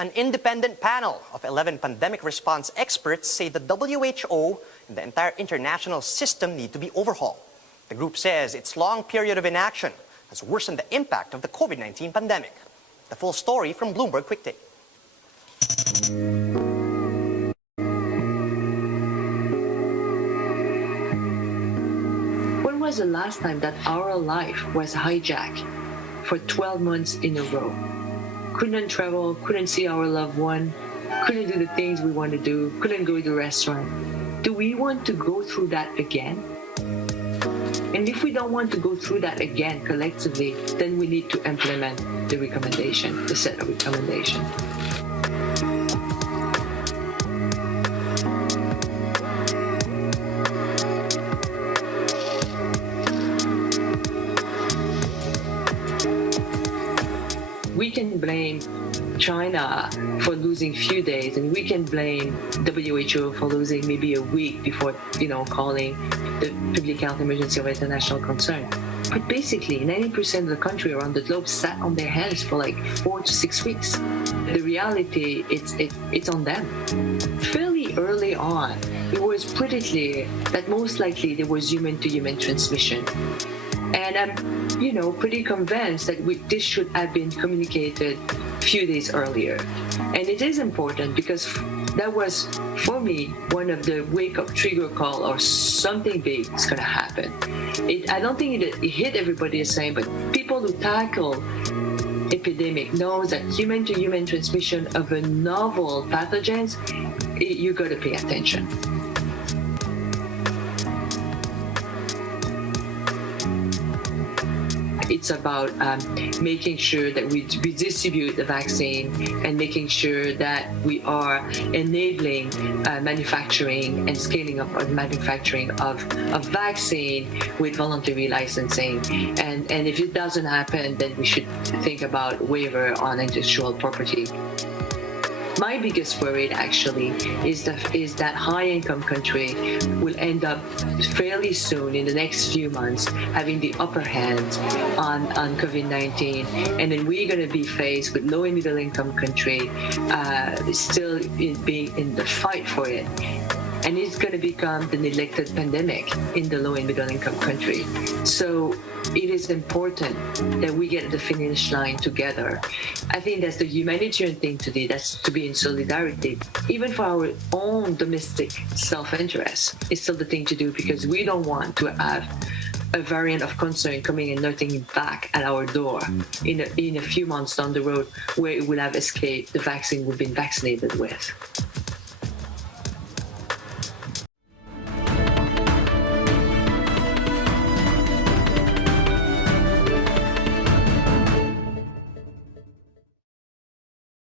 An independent panel of 11 pandemic response experts say the WHO and the entire international system need to be overhauled. The group says its long period of inaction has worsened the impact of the COVID-19 pandemic. The full story from Bloomberg Quick Take. When was the last time that our life was hijacked for 12 months in a row? Couldn't travel, couldn't see our loved one, couldn't do the things we want to do, couldn't go to the restaurant. Do we want to go through that again? And if we don't want to go through that again collectively, then we need to implement the recommendation, the set of recommendations. We can blame China for losing a few days, and we can blame WHO for losing maybe a week before, calling the public health emergency of international concern. But basically, 90% of the country around the globe sat on their hands for like 4 to 6 weeks. The reality, it's on them. Fairly early on, it was pretty clear that most likely there was human-to-human transmission. And I'm, pretty convinced that this should have been communicated a few days earlier. And it is important because that was, for me, one of the wake-up trigger call or something big is going to happen. I don't think it hit everybody the same, but people who tackle epidemic knows that human-to-human transmission of a novel pathogens, you got to pay attention. It's about making sure that we distribute the vaccine and making sure that we are enabling manufacturing and scaling up of manufacturing of vaccine with voluntary licensing. And if it doesn't happen, then we should think about waiver on intellectual property. My biggest worry actually is that high-income country will end up fairly soon in the next few months having the upper hand on COVID-19, and then we're going to be faced with low and middle-income country still being in the fight for it. And it's going to become the neglected pandemic in the low and middle income country. So it is important that we get the finish line together. I think that's the humanitarian thing to do. That's to be in solidarity. Even for our own domestic self-interest, it's still the thing to do because we don't want to have a variant of concern coming and knocking back at our door in a few months down the road where it will have escaped the vaccine we've been vaccinated with.